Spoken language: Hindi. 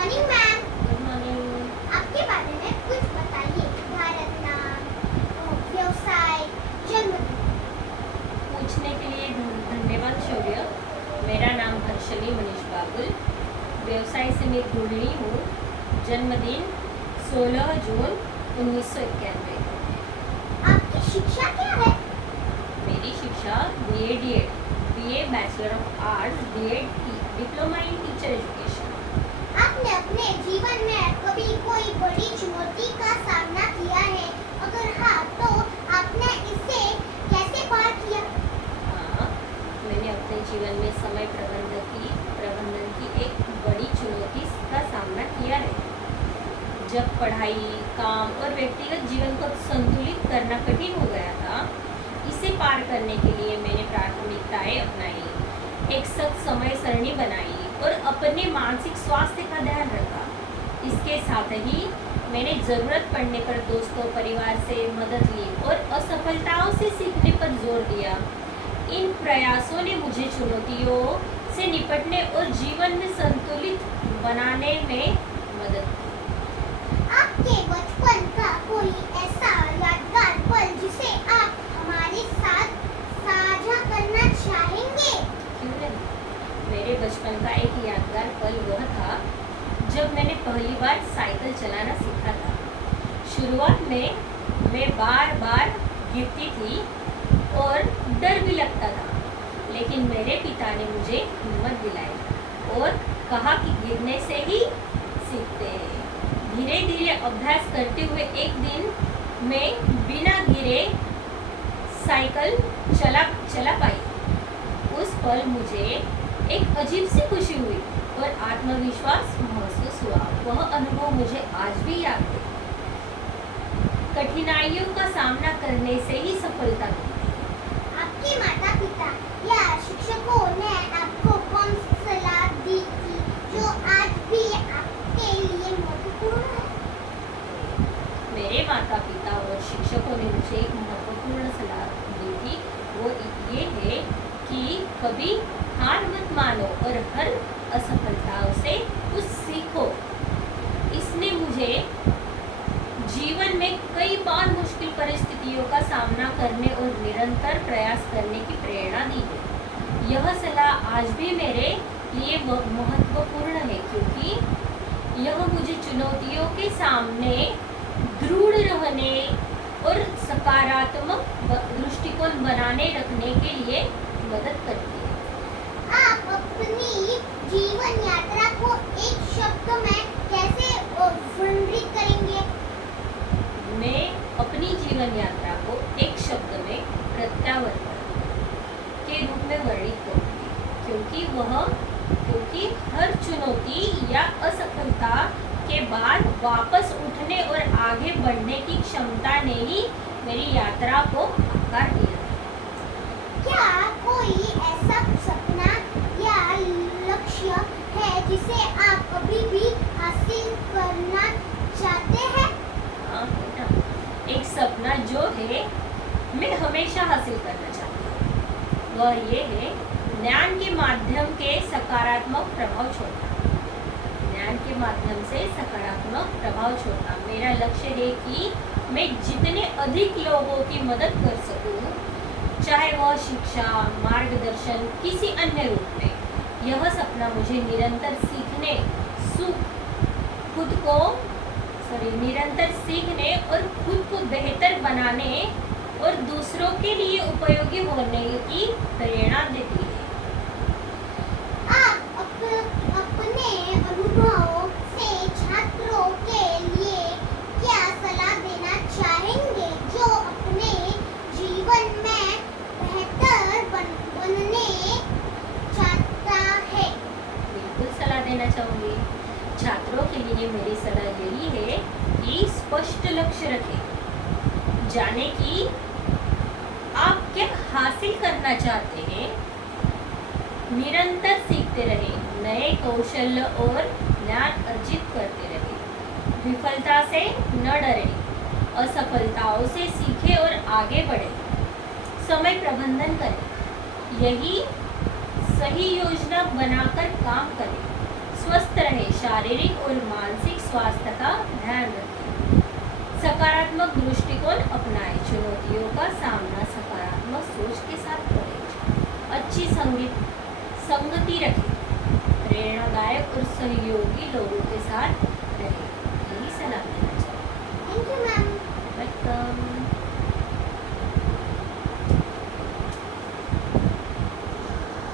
Morning ma'am. Good morning. आपके बारे में कुछ बताइए। भारत नाम, व्यवसाय, जन्मदिन। पूछने के लिए धन्यवाद शौर्य। मेरा नाम हर्षली मनीष बाबुल। व्यवसाय से मैं गृहिणी हूँ। जन्मदिन 16 जून 1991। आपकी शिक्षा क्या है? मेरी शिक्षा BA bachelor of arts, B.Ed diploma in teacher education. आपने अपने जीवन में कभी कोई बड़ी चुनौती का सामना किया है? अगर हाँ, तो आपने इसे कैसे पार किया? हाँ, मैंने अपने जीवन में समय प्रबंधन की एक बड़ी चुनौती का सामना किया है। जब पढ़ाई, काम और व्यक्तिगत जीवन को संतुलित करना कठिन हो गया था, इसे पार करने के लिए मैंने प्राथमिकताएं अपनाई, एक सख्त समय सरणी बनाई और अपने मानसिक स्वास्थ्य का ध्यान रखा। इसके साथ ही मैंने ज़रूरत पड़ने पर दोस्तों, परिवार से मदद ली और असफलताओं से सीखने पर जोर दिया। इन प्रयासों ने मुझे चुनौतियों से निपटने और जीवन में संतुलित बनाने में मदद की। आपके बचपन का कोई ऐसा यादगार पल जिसे आप हमारे साथ साझा करना चाहेंगे? क्यों नहीं? मेरे बचपन का एक यादगार पल वह था जब मैंने पहली बार साइकिल चलाना सीखा था। शुरुआत में मैं बार बार गिरती थी और डर भी लगता था, लेकिन मेरे पिता ने मुझे हिम्मत दिलाई और कहा कि गिरने से ही सीखते हैं। धीरे धीरे अभ्यास करते हुए एक दिन मैं बिना गिरे साइकिल चला पाई। उस पल मुझे एक अजीब सी खुशी हुई और आत्मविश्वास महसूस हुआ। वह अनुभव मुझे आज भी याद है। कठिनाइयों का सामना करने से ही सफलता मिलती है। आपके माता पिता या शिक्षकों ने आपको कौन सी सलाह दी थी जो आज भी आपके लिए महत्वपूर्ण है? मेरे माता पिता और शिक्षकों ने मुझे एक महत्वपूर्ण सलाह दी थी। वो ये है कि कभी हार मत मानो और हर असफलताओं से कुछ सीखो। इसने मुझे जीवन में कई बार मुश्किल परिस्थितियों का सामना करने और निरंतर प्रयास करने की प्रेरणा दी है। यह सलाह आज भी मेरे लिए महत्वपूर्ण है, क्योंकि यह मुझे चुनौतियों के सामने दृढ़ रहने और सकारात्मक दृष्टिकोण बनाने रखने के लिए मदद करती है। आप अपनी जीवन यात्रा को एक शब्द में कैसे वर्णित करेंगे? मैं अपनी जीवन यात्रा को एक शब्द में प्रत्यावर्तन के रूप में वर्णित करूँगी, क्योंकि हर चुनौती या असफलता के बाद वापस उठने और आगे बढ़ने की क्षमता ने ही मेरी यात्रा को आकार दिया। क्या कोई ऐसा सपना या लक्ष्य है जिसे आप अभी भी हासिल करना चाहते हैं? हाँ, है ना। एक सपना जो है मैं हमेशा हासिल करना चाहती हूँ, वह ये है ज्ञान के माध्यम के सकारात्मक प्रभाव छोड़ना। ज्ञान के माध्यम से सकारात्मक प्रभाव छोड़ना मेरा लक्ष्य है कि मैं जितने अधिक लोगों की मदद कर सकूं, चाहे वह शिक्षा, मार्गदर्शन, किसी अन्य रूप में। यह सपना मुझे निरंतर सीखने और खुद को बेहतर बनाने और दूसरों के लिए उपयोगी होने की प्रेरणा देती है। आप अपने अनुभवों से छात्रों के लिए क्या सलाह देना चाहेंगे जो अपने जीवन में बेहतर बनने चाहता है? बिल्कुल सलाह देना चाहूँगी। छात्रों के लिए मेरी सलाह यही है कि स्पष्ट लक्ष्य रखें, जाने कि आप क्या हासिल करना चाहते हैं। निरंतर सीखते रहें, नए कौशल और ज्ञान अर्जित करते रहें। विफलता से न डरें, असफलताओं से सीखें और आगे बढ़ें। समय प्रबंधन करें, यही सही योजना बनाकर काम करें। स्वस्थ रहे, शारीरिक और मानसिक स्वास्थ्य का ध्यान रखें, सकारात्मक दृष्टिकोण अपनाएं, चुनौतियों का सामना सकारात्मक सोच के साथ करें, अच्छी संगति रखें, प्रेरणादायक और सहयोगी लोगों के साथ रहें। यही सलाह है।